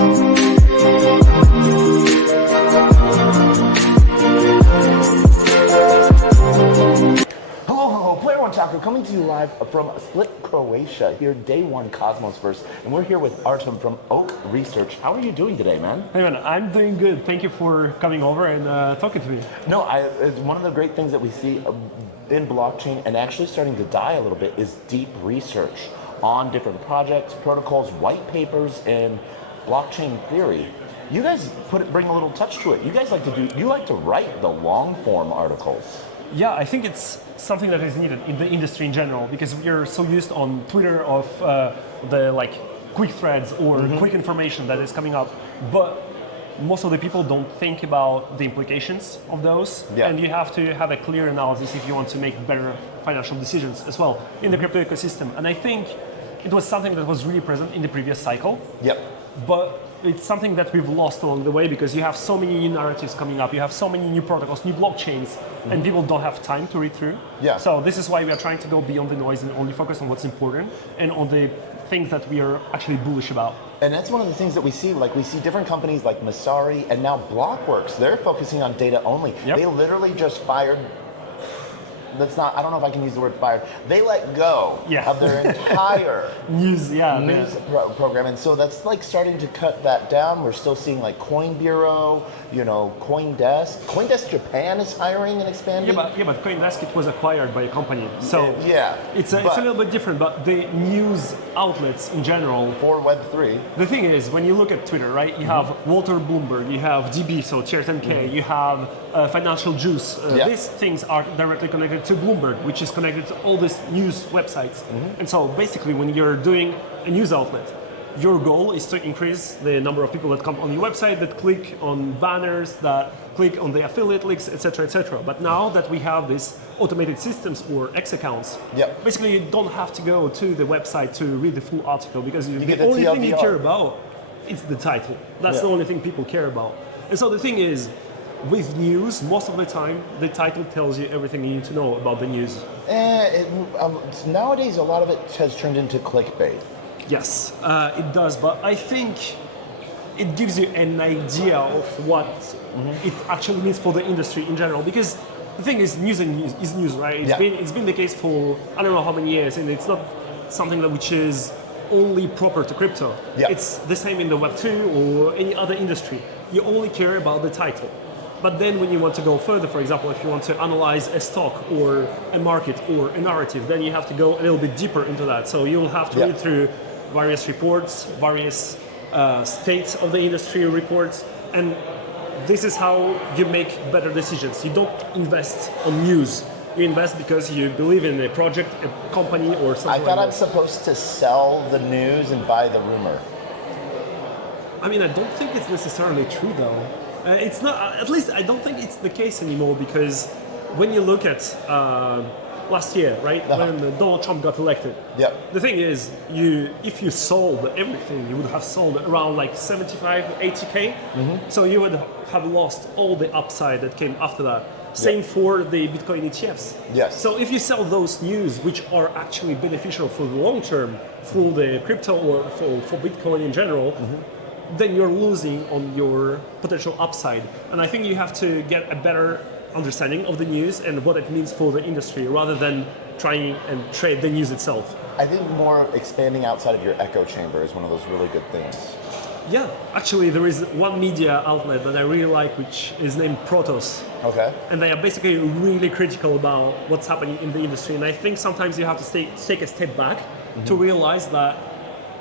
Player One Taco coming to you live from Split, Croatia, here day one Cosmosverse, and we're here with Artem from Oak Research. How are you doing today, man? Hey man, I'm doing good. Thank you for coming over and talking to me. No, it's one of the great things that we see in blockchain and actually starting to die a little bit is deep research on different projects, protocols, white papers, and blockchain theory. You guys bring a little touch to it. You guys like to write the long form articles. Yeah, I think it's something that is needed in the industry in general because we are so used on Twitter of the like quick threads or quick information that is coming up, but most of the people don't think about the implications of those, and you have to have a clear analysis if you want to make better financial decisions as well in the crypto ecosystem. And I think it was something that was really present in the previous cycle. But it's something that we've lost along the way because you have so many new narratives coming up, you have so many new protocols, new blockchains, and people don't have time to read through. So this is why we are trying to go beyond the noise and only focus on what's important and on the things that we are actually bullish about. And that's one of the things that we see, like we see different companies like Messari and now Blockworks, they're focusing on data only. They literally just fired, I don't know if I can use the word fired, they let go of their entire news program. And so that's like starting to cut that down. We're still seeing like Coin Bureau, CoinDesk. CoinDesk Japan is hiring and expanding. But CoinDesk, it was acquired by a company. So it's a little bit different, but the news outlets in general. For Web3. The thing is, when you look at Twitter, right, you have Walter Bloomberg, you have DB, so Tier10K, you have Financial Juice. These things are directly connected to Bloomberg, which is connected to all these news websites. And so basically when you're doing a news outlet, your goal is to increase the number of people that come on your website, that click on banners, that click on the affiliate links, etc., etc. But now that we have these automated systems or X accounts, basically you don't have to go to the website to read the full article because the only thing you care about is the title. That's the only thing people care about. And so the thing is, with news, most of the time, the title tells you everything you need to know about the news. Nowadays, a lot of it has turned into clickbait. Yes, it does, but I think it gives you an idea of what it actually means for the industry in general. Because the thing is, news is news, right? It's been the case for I don't know how many years, and it's not something which is only proper to crypto. It's the same in the Web2 or any other industry. You only care about the title. But then when you want to go further, for example, if you want to analyze a stock or a market or a narrative, then you have to go a little bit deeper into that. So you'll have to read through various reports, various states of the industry reports, and this is how you make better decisions. You don't invest on news. You invest because you believe in a project, a company, or something. I thought I'm supposed to sell the news and buy the rumor. I mean, I don't think it's necessarily true, though. It's not, at least I don't think it's the case anymore because when you look at last year, right, when Donald Trump got elected, the thing is, if you sold everything, you would have sold around like 75, 80K. So you would have lost all the upside that came after that. Same for the Bitcoin ETFs. So if you sell those news, which are actually beneficial for the long term, for the crypto or for Bitcoin in general, then you're losing on your potential upside. And I think you have to get a better understanding of the news and what it means for the industry rather than trying and trade the news itself. I think more expanding outside of your echo chamber is one of those really good things. Yeah, actually there is one media outlet that I really like which is named Protos. And they are basically really critical about what's happening in the industry. And I think sometimes you have to take a step back to realize that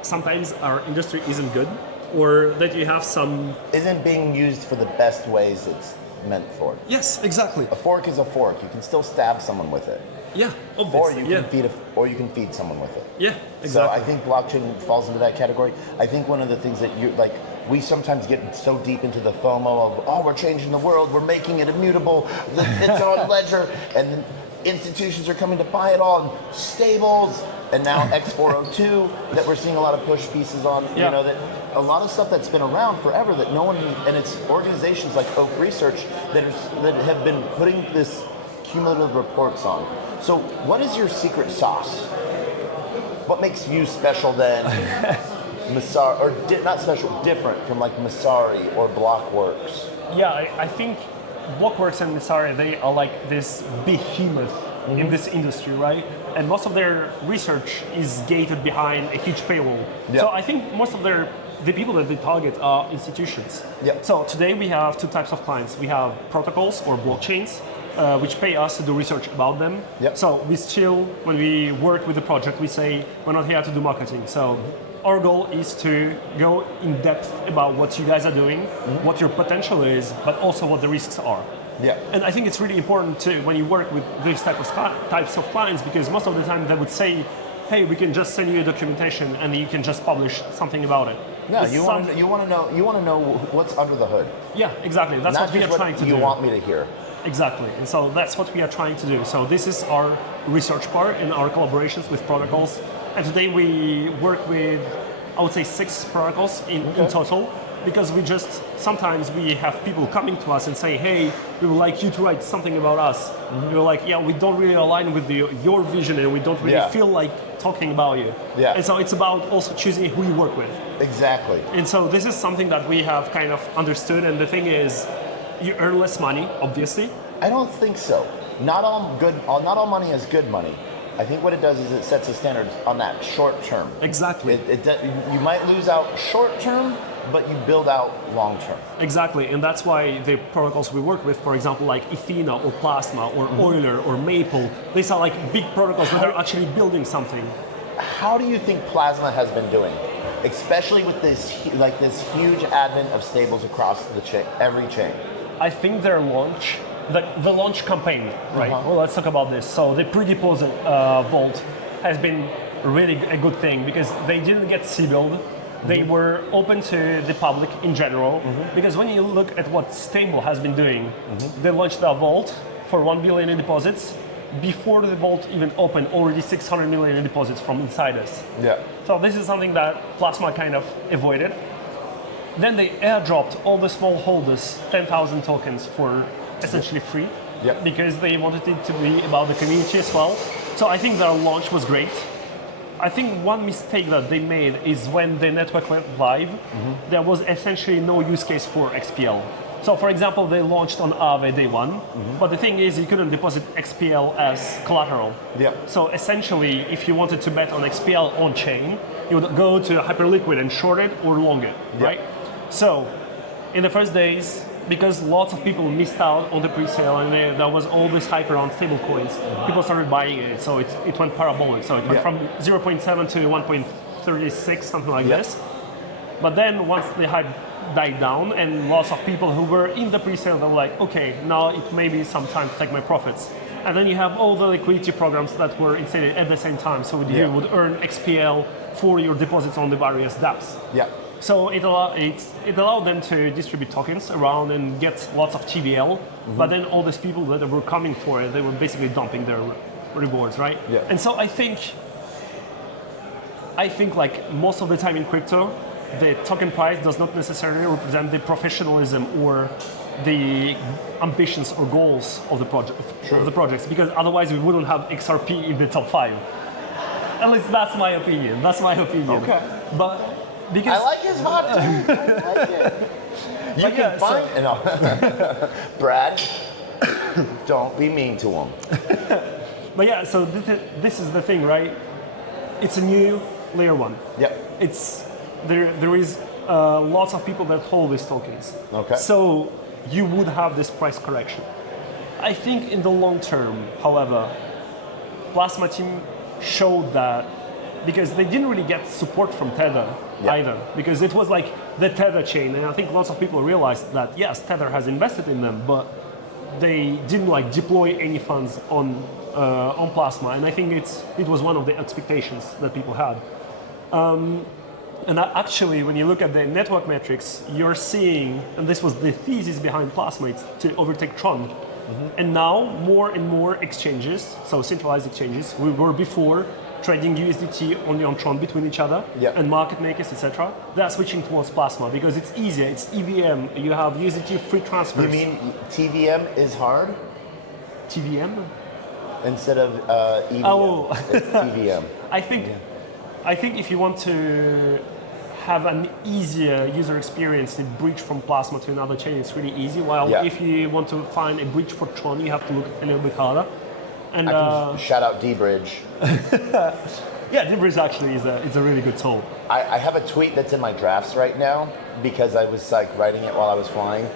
sometimes our industry isn't good, or that you have some... Isn't being used for the best ways it's meant for. Yes, exactly. A fork is a fork. You can still stab someone with it. Yeah, obviously. Or you can feed someone with it. Yeah, exactly. So I think blockchain falls into that category. I think one of the things that we sometimes get so deep into the FOMO of, we're changing the world, we're making it immutable, it's on Ledger, and institutions are coming to buy it all, and stables, and now X402 that we're seeing a lot of push pieces on. That a lot of stuff that's been around forever that no one, and it's organizations like Oak Research that have been putting this cumulative reports on. So what is your secret sauce? What makes you special then? Masari, or not special, different from like Masari or Blockworks? Yeah, I think Blockworks and Messari, they are like this behemoth in this industry, right? And most of their research is gated behind a huge paywall. Yeah. So I think most of the people that they target are institutions. Yeah. So today we have two types of clients. We have protocols or blockchains, which pay us to do research about them. Yeah. So we still, when we work with the project, we say we're not here to do marketing. So our goal is to go in depth about what you guys are doing, what your potential is, but also what the risks are. Yeah. And I think it's really important too when you work with these types of clients, because most of the time they would say, hey, we can just send you a documentation and you can just publish something about it. No, It's you want to know what's under the hood. Yeah, exactly. That's Not what we are just trying to you do. want me to hear. Exactly. And so that's what we are trying to do. So this is our research part in our collaborations with protocols. And today we work with, I would say, 6 protocols in total, because sometimes we have people coming to us and say, hey, we would like you to write something about us. We're like, yeah, we don't really align with your vision and we don't really feel like talking about you. Yeah. And so it's about also choosing who you work with. Exactly. And so this is something that we have kind of understood. And the thing is, you earn less money, obviously. I don't think so. Not all money is good money. I think what it does is it sets the standards on that short term. Exactly. You might lose out short term, but you build out long term. Exactly, and that's why the protocols we work with, for example, like Ethena or Plasma or Euler or Maple, these are like big protocols that are actually building something. How do you think Plasma has been doing, especially with this huge advent of stables across the chain, every chain? I think their launch, the launch campaign, right? Well, let's talk about this. So the pre-deposit vault has been really a good thing because they didn't get C-build. They were open to the public in general, because when you look at what Stable has been doing, they launched a vault for 1 billion in deposits. Before the vault even opened, already 600 million in deposits from insiders. Yeah. So this is something that Plasma kind of avoided. Then they airdropped all the small holders 10,000 tokens for essentially free, because they wanted it to be about the community as well. So I think their launch was great. I think one mistake that they made is when the network went live, there was essentially no use case for XPL. So for example, they launched on Aave day one, but the thing is you couldn't deposit XPL as collateral. Yeah. So essentially, if you wanted to bet on XPL on chain, you would go to Hyperliquid and short it or long it, right? So in the first days, because lots of people missed out on the pre-sale and there was all this hype around stablecoins, people started buying it. So it went parabolic. So it went from 0.7 to 1.36, something like this. But then once the hype died down and lots of people who were in the pre-sale, they were like, okay, now it may be some time to take my profits. And then you have all the liquidity programs that were instated at the same time. So you would earn XPL for your deposits on the various dApps. Yeah. So it allowed them to distribute tokens around and get lots of TVL, but then all these people that were coming for it, they were basically dumping their rewards, right? Yeah. And so I think like most of the time in crypto, the token price does not necessarily represent the professionalism or the ambitions or goals of the projects, because otherwise we wouldn't have XRP in the top 5. At least that's my opinion. Okay. But because I like his hot take. I like it. You can find Brad. Don't be mean to him. But yeah, so this is the thing, right? It's a new layer 1. Yep. There is lots of people that hold these tokens. Okay. So you would have this price correction. I think in the long term, however, Plasma team showed that, because they didn't really get support from Tether either, because it was like the Tether chain, and I think lots of people realized that yes, Tether has invested in them, but they didn't like deploy any funds on Plasma, and I think it was one of the expectations that people had. And actually, when you look at the network metrics, you're seeing, and this was the thesis behind Plasma, it's to overtake Tron. And now more and more exchanges, so centralized exchanges, we were before trading USDT only on Tron between each other, and market makers, etc. They're switching towards Plasma because it's easier, it's EVM, you have USDT free transfers. You mean TVM is hard? TVM? Instead of EVM, it's TVM. I think if you want to have an easier user experience, the bridge from Plasma to another chain is really easy. While Yeah. if you want to find a bridge for Tron, you have to look a little bit harder. And Shout out D-Bridge. yeah, Dbridge actually is a really good tool. I have a tweet that's in my drafts right now because I was like writing it while I was flying.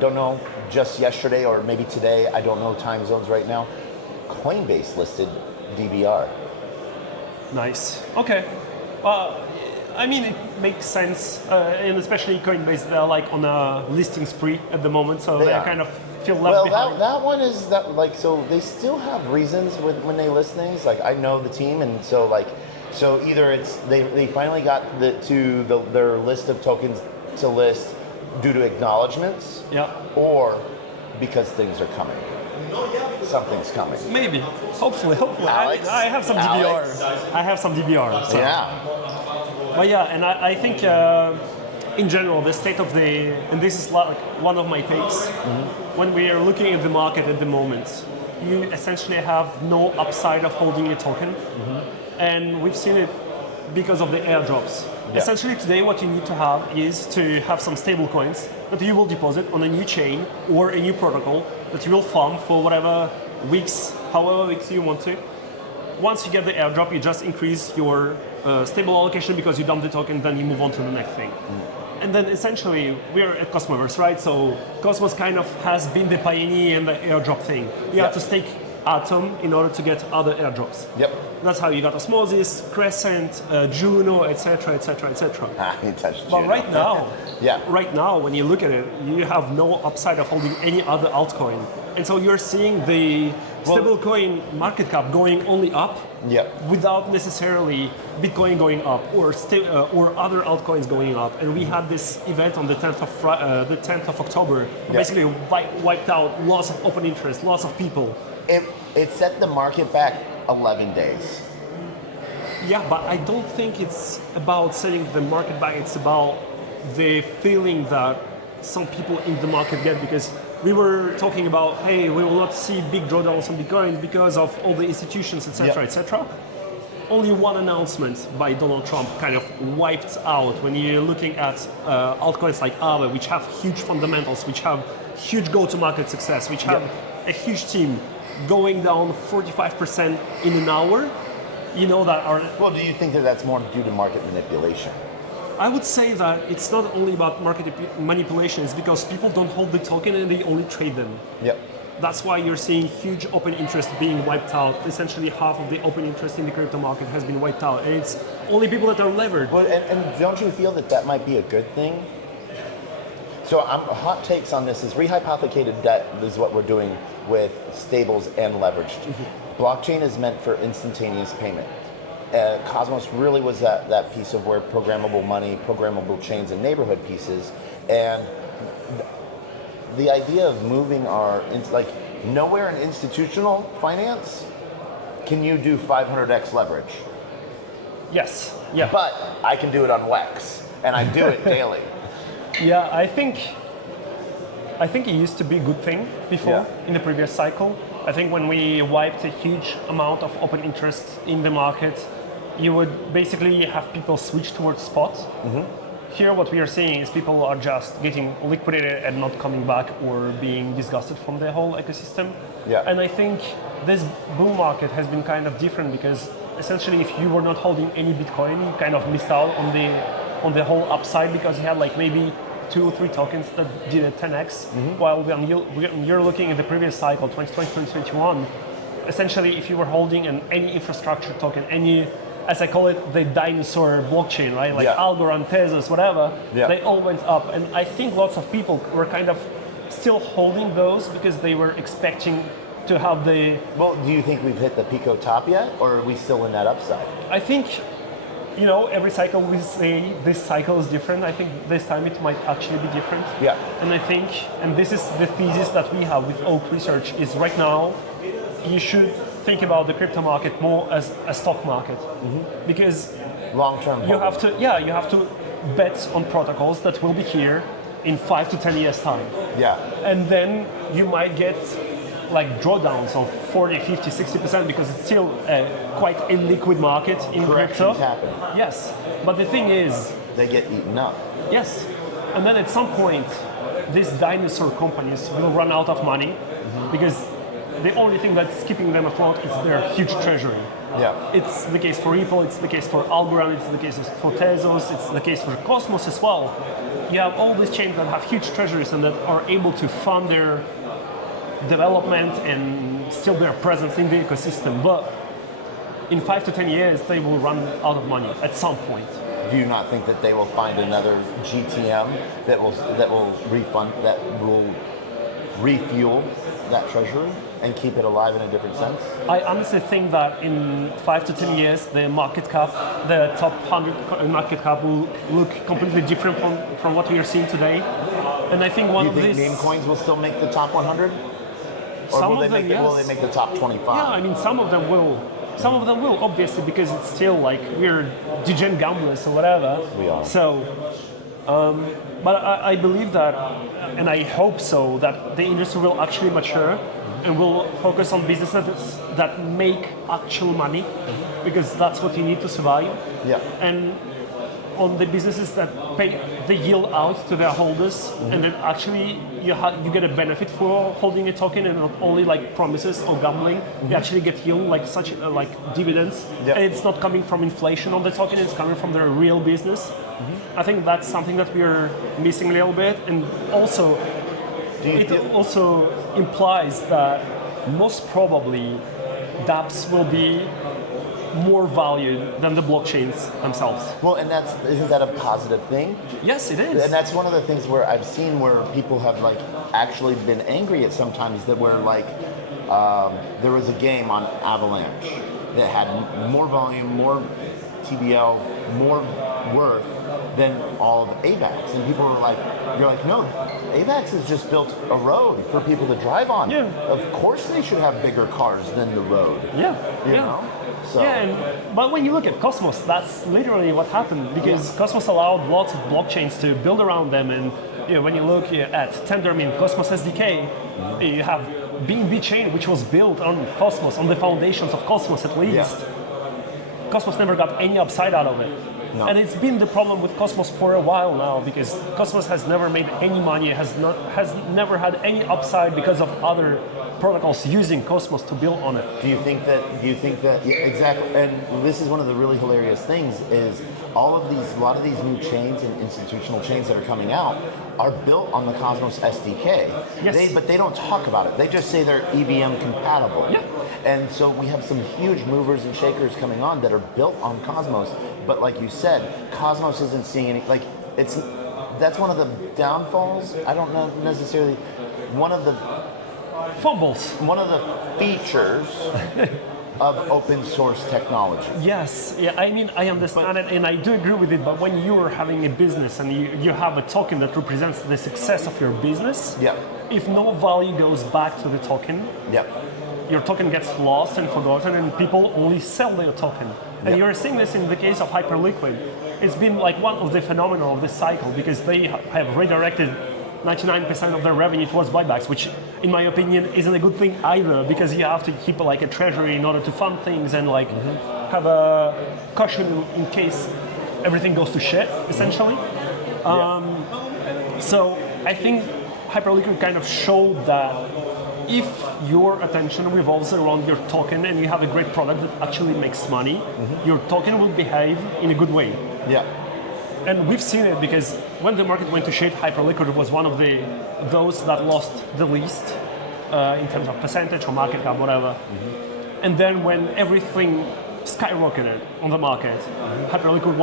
Don't know, just yesterday or maybe today, I don't know time zones right now. Coinbase listed DBR. Nice. Okay. I mean, it makes sense, and especially Coinbase, they're like on a listing spree at the moment, so they are. kind of feel left Well, behind. that one is that like so they still have reasons when they list things. Like I know the team, and so either it's they finally got their list of tokens to list due to acknowledgements, Yeah. or because things are coming. Something's coming. Maybe. Hopefully. Alex? I have some Alex? DBR. I have some DBR. So. Yeah. But yeah, and I think in general, the state of and this is like one of my takes, when we are looking at the market at the moment, you essentially have no upside of holding a token. And we've seen it because of the airdrops. Yeah. Essentially today what you need to have is to have some stable coins that you will deposit on a new chain or a new protocol that you will farm for whatever weeks, however weeks you want to. Once you get the airdrop, you just increase your stable allocation because you dump the token, then you move on to the next thing. And then essentially, we're at Cosmoverse, right? So Cosmos kind of has been the pioneer in the airdrop thing. You have to stake Atom in order to get other airdrops. Yep. That's how you got Osmosis, Crescent, Juno, etc., etc., etc. You touched But Juno. right now, Yeah. right now, when you look at it, you have no upside of holding any other altcoin, and so you're seeing the stablecoin market cap going only up, Yep. without necessarily Bitcoin going up or other altcoins going up. And we had this event on the 10th of October, basically wiped out lots of open interest, lots of people. It set the market back 11 days. Yeah, but I don't think it's about setting the market back. It's about the feeling that some people in the market get, because we were talking about, hey, we will not see big drawdowns on Bitcoin because of all the institutions, etc., etc. Only one announcement by Donald Trump kind of wiped out when you're looking at altcoins like Aave, which have huge fundamentals, which have huge go-to-market success, which have a huge team, going down 45% in an hour. You know that are. Well, do you think that that's more due to market manipulation? I would say that it's not only about market manipulation, it's because people don't hold the token and they only trade them. Yep. That's why you're seeing huge open interest being wiped out. Essentially half of the open interest in the crypto market has been wiped out. And it's only people that are levered. Well, and don't you feel that might be a good thing? So hot takes on this is rehypothecated debt is what we're doing with stables and leveraged. Blockchain is meant for instantaneous payment. Cosmos really was that piece of where programmable money, programmable chains, and neighborhood pieces. And the idea of moving nowhere in institutional finance can you do 500x leverage. Yes. Yeah. But I can do it on WEX, and I do it daily. Yeah, I think it used to be a good thing before in the previous cycle. I think when we wiped a huge amount of open interest in the market, you would basically have people switch towards spot. Here what we are seeing is people are just getting liquidated and not coming back or being disgusted from the whole ecosystem. Yeah. And I think this bull market has been kind of different because essentially if you were not holding any Bitcoin, you kind of missed out on the whole upside because you had like maybe 2 or 3 tokens that did a 10x, while when you're looking at the previous cycle, 2020, 2021, essentially if you were holding any infrastructure token, any, as I call it, the dinosaur blockchain, right? Like Algorand, Tezos, whatever, they all went up. And I think lots of people were kind of still holding those because they were expecting to have the... Well, do you think we've hit the Pico top yet, or are we still in that upside? I think, every cycle we say this cycle is different. I think this time it might actually be different. Yeah. And I think, and this is the thesis that we have with Oak Research, is right now you should think about the crypto market more as a stock market. Because long-term you have to bet on protocols that will be here in 5 to 10 years time. Yeah. And then you might get like drawdowns of 40, 50, 60% because it's still quite a liquid market in crypto. Corrections happen. Yes, but the thing is, they get eaten up. Yes. And then at some point, these dinosaur companies will run out of money because the only thing that's keeping them afloat is their huge treasury. Yeah. It's the case for Ripple, it's the case for Algorand, it's the case for Tezos, it's the case for Cosmos as well. You have all these chains that have huge treasuries and that are able to fund their development and still their presence in the ecosystem. But in 5 to 10 years, they will run out of money at some point. Do you not think that they will find another GTM that will refuel that treasury and keep it alive in a different sense? I honestly think that in 5 to 10 years, the market cap, the top 100 market cap will look completely different from what we are seeing today. And I think Do you think meme coins will still make the top 100? Or Some will of them, yes. will they make the top 25? Yeah, I mean, some of them will. Some of them will, obviously, because it's still like we're degen gamblers or whatever. We are. So, but I believe that, and I hope so, that the industry will actually mature and will focus on businesses that make actual money, because that's what you need to survive. Yeah. And on the businesses that pay the yield out to their holders, and then actually you get a benefit for holding a token, and not only like promises or gambling. You actually get yield like such like dividends, and it's not coming from inflation on the token; it's coming from their real business. I think that's something that we are missing a little bit, and also it also implies that most probably dApps will be more valued than the blockchains themselves. Well, and isn't that a positive thing? Yes, it is. And that's one of the things where I've seen where people have like actually been angry at sometimes that were like there was a game on Avalanche that had more volume, more TBL, more worth than all of AVAX, and people were like, "You're like, no, AVAX has just built a road for people to drive on. Yeah. Of course they should have bigger cars than the road. Yeah, You yeah. know? So But when you look at Cosmos, that's literally what happened, because Cosmos allowed lots of blockchains to build around them. And when you look at Tendermint, Cosmos SDK, you have BNB chain, which was built on Cosmos, on the foundations of Cosmos at least. Cosmos never got any upside out of it. No. And it's been the problem with Cosmos for a while now, because Cosmos has never made any money, has never had any upside because of other protocols using Cosmos to build on it. Do you think that? Yeah, exactly. And this is one of the really hilarious things is a lot of these new chains and institutional chains that are coming out are built on the Cosmos SDK. Yes. But they don't talk about it. They just say they're EVM compatible. Yeah. And so we have some huge movers and shakers coming on that are built on Cosmos. But like you said, Cosmos isn't seeing any. That's one of the downfalls. I don't know necessarily. One of the features of open source technology. Yes, yeah, I mean, I understand it, and I do agree with it, but when you're having a business and you have a token that represents the success of your business, if no value goes back to the token, your token gets lost and forgotten, and people only sell their token. And you're seeing this in the case of Hyperliquid. It's been like one of the phenomena of this cycle, because they have redirected 99% of their revenue towards buybacks, which in my opinion isn't a good thing either, because you have to keep like a treasury in order to fund things and like have a cushion in case everything goes to shit, essentially. So I think Hyperliquid kind of showed that if your attention revolves around your token and you have a great product that actually makes money, your token will behave in a good way. And we've seen it, because when the market went to shit, Hyperliquid was one of those that lost the least in terms of percentage or market cap, whatever. And then when everything skyrocketed on the market, Hyperliquid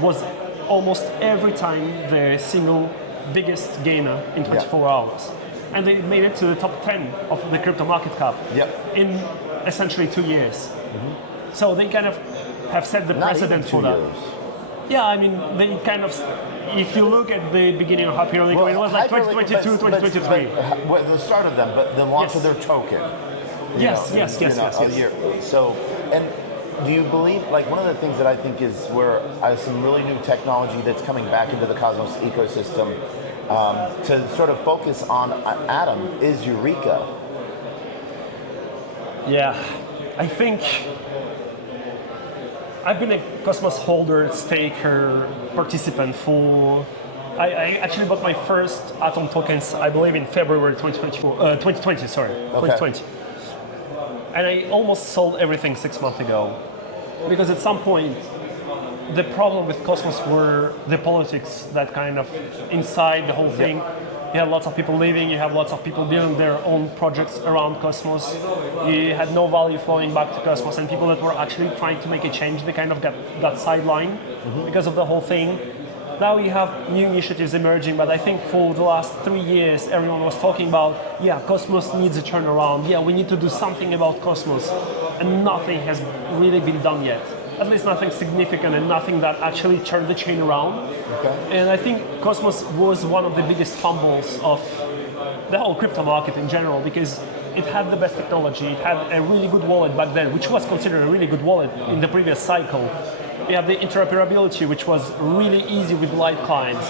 was almost every time the single biggest gainer in 24 hours. And they made it to the top 10 of the crypto market cap in essentially 2 years. So they kind of have set the precedent for that. Yeah, I mean, they kind of, if you look at the beginning of Hyperliquid, it was like 2022, 2023. The start of them, but the launch of their token. Yes. So, and do you believe, like one of the things that I think is where some really new technology that's coming back into the Cosmos ecosystem to sort of focus on Atom is Eureka. Yeah, I think I've been a Cosmos holder, staker, participant for. I actually bought my first Atom tokens, I believe, in February 2020. Sorry, 2020. And I almost sold everything 6 months ago, because at some point, the problem with Cosmos were the politics that kind of inside the whole thing. You had lots of people leaving, you have lots of people building their own projects around Cosmos. You had no value flowing back to Cosmos, and people that were actually trying to make a change, they kind of got sidelined because of the whole thing. Now you have new initiatives emerging, but I think for the last 3 years, everyone was talking about, yeah, Cosmos needs a turnaround. Yeah, we need to do something about Cosmos. And nothing has really been done yet. At least nothing significant and nothing that actually turned the chain around. Okay. And I think Cosmos was one of the biggest fumbles of the whole crypto market in general, because it had the best technology, it had a really good wallet back then, which was considered a really good wallet in the previous cycle. You have the interoperability, which was really easy with light clients.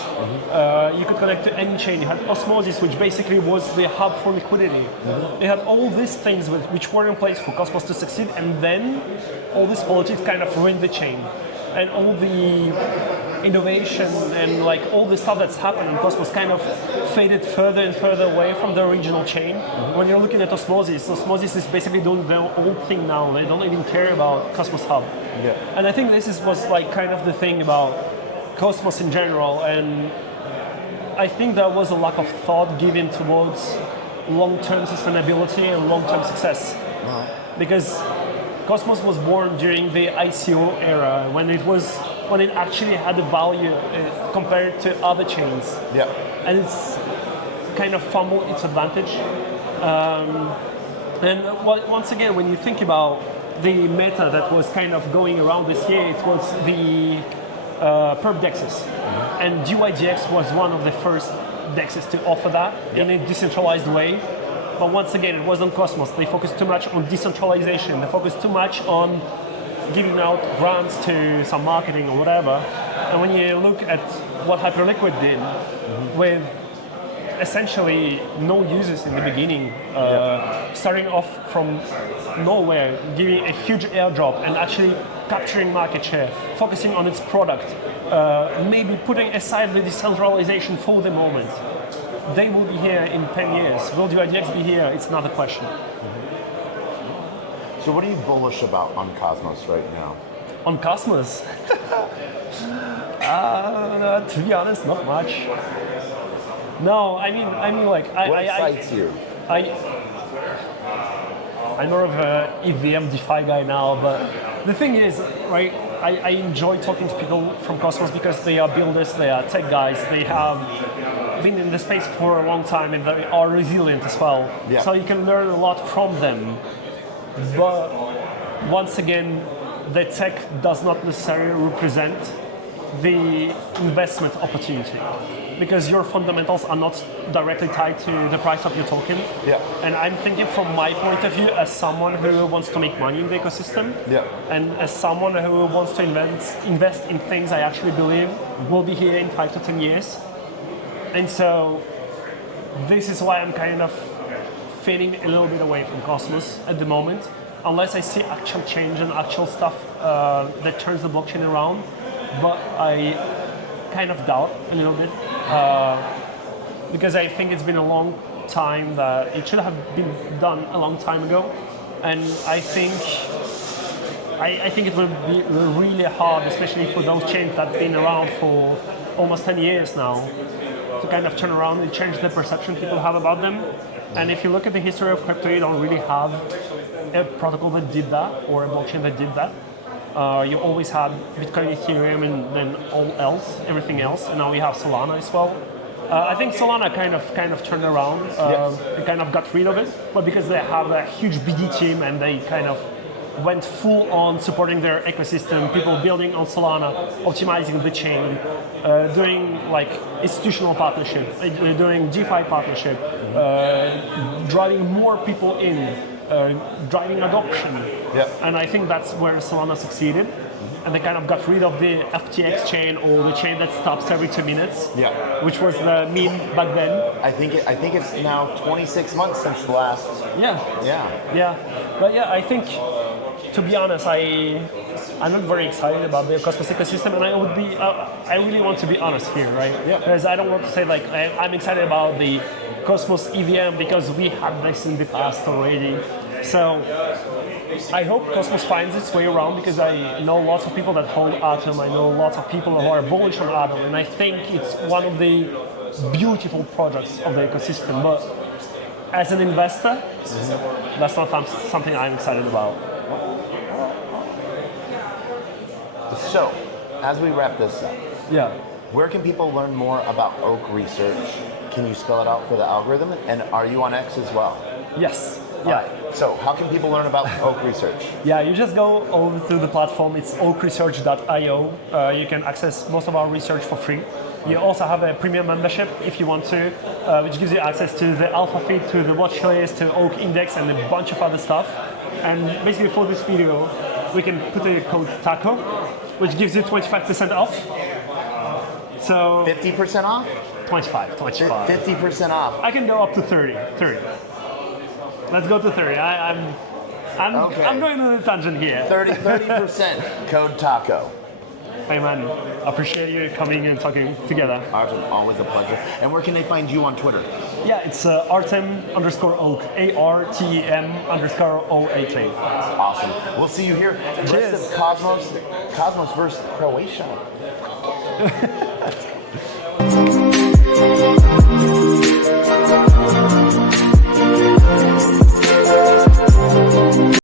You could connect to any chain. You had Osmosis, which basically was the hub for liquidity. You had all these things which were in place for Cosmos to succeed, and then all this politics kind of ruined the chain. And all the innovation and like all the stuff that's happened in Cosmos kind of faded further and further away from the original chain. When you're looking at Osmosis, Osmosis is basically doing their own thing now. They don't even care about Cosmos Hub. Yeah. And I think was like kind of the thing about Cosmos in general, and I think there was a lack of thought given towards long-term sustainability and long-term success. Because Cosmos was born during the ICO era, when it actually had a value compared to other chains. Yeah. And it's kind of fumbled its advantage. And once again, when you think about the meta that was kind of going around this year, it was the perp dexes. And DYDX was one of the first dexes to offer that in a decentralized way. But once again, it wasn't Cosmos. They focused too much on decentralization. They focused too much on giving out grants to some marketing or whatever. And when you look at what Hyperliquid did with essentially no users in the beginning, starting off from nowhere, giving a huge airdrop and actually capturing market share, focusing on its product, maybe putting aside the decentralization for the moment. They will be here in 10 years. Will DYDX be here? It's another question. So what are you bullish about on Cosmos right now? On Cosmos? To be honest, not much. No, I mean, like what excites you? I'm more of a EVM DeFi guy now, but the thing is, right? I enjoy talking to people from Cosmos because they are builders, they are tech guys, they have been in the space for a long time and they are resilient as well. Yeah. So you can learn a lot from them. But once again, the tech does not necessarily represent the investment opportunity, because your fundamentals are not directly tied to the price of your token. Yeah. And I'm thinking from my point of view as someone who wants to make money in the ecosystem, and as someone who wants to invest in things I actually believe will be here in 5 to 10 years. And so this is why I'm kind of fading a little bit away from Cosmos at the moment, unless I see actual change and actual stuff that turns the blockchain around. But I kind of doubt a little bit, because I think it's been a long time that it should have been done a long time ago. And I think it will be really hard, especially for those chains that have been around for almost 10 years now, to kind of turn around and change the perception people have about them. And if you look at the history of crypto, you don't really have a protocol that did that or a blockchain that did that. You always had Bitcoin, Ethereum, and then everything else. And now we have Solana as well. I think Solana kind of turned around. They kind of got rid of it, but because they have a huge BD team and they kind of went full on supporting their ecosystem, people building on Solana, optimizing the chain, doing like institutional partnership, doing DeFi partnership, driving more people in, driving adoption. And I think that's where Solana succeeded. And they kind of got rid of the FTX chain, or the chain that stops every 2 minutes, which was the meme back then. I think it's now 26 months since the last. But I think, to be honest, I'm not very excited about the Cosmos ecosystem, and I really want to be honest here, right? Yeah. Because I don't want to say like I'm excited about the Cosmos EVM because we had this in the past already. So I hope Cosmos finds its way around because I know lots of people that hold Atom. I know lots of people who are bullish on Atom, and I think it's one of the beautiful projects of the ecosystem. But as an investor, that's not something I'm excited about. So, as we wrap this up, Yeah. where can people learn more about Oak Research? Can you spell it out for the algorithm? And are you on X as well? Yes. All Yeah. right. So, how can people learn about Oak Research? Yeah, you just go over to the platform. It's oakresearch.io. You can access most of our research for free. You also have a premium membership if you want to, which gives you access to the alpha feed, to the watch list, to Oak Index, and a bunch of other stuff. And basically for this video, we can put a code TACO, which gives you 25% off. So 50% off? 25. 50% off. I can go up to 30. Let's go to 30. Okay. I'm going on a tangent here. 30% code TACO. Hey man, appreciate you coming and talking together. Artem, always a pleasure. And where can they find you on Twitter? Yeah, it's Artem_Oak, ARTEM_OAK. Awesome. We'll see you here. Rest Cheers. of Cosmos versus Croatia.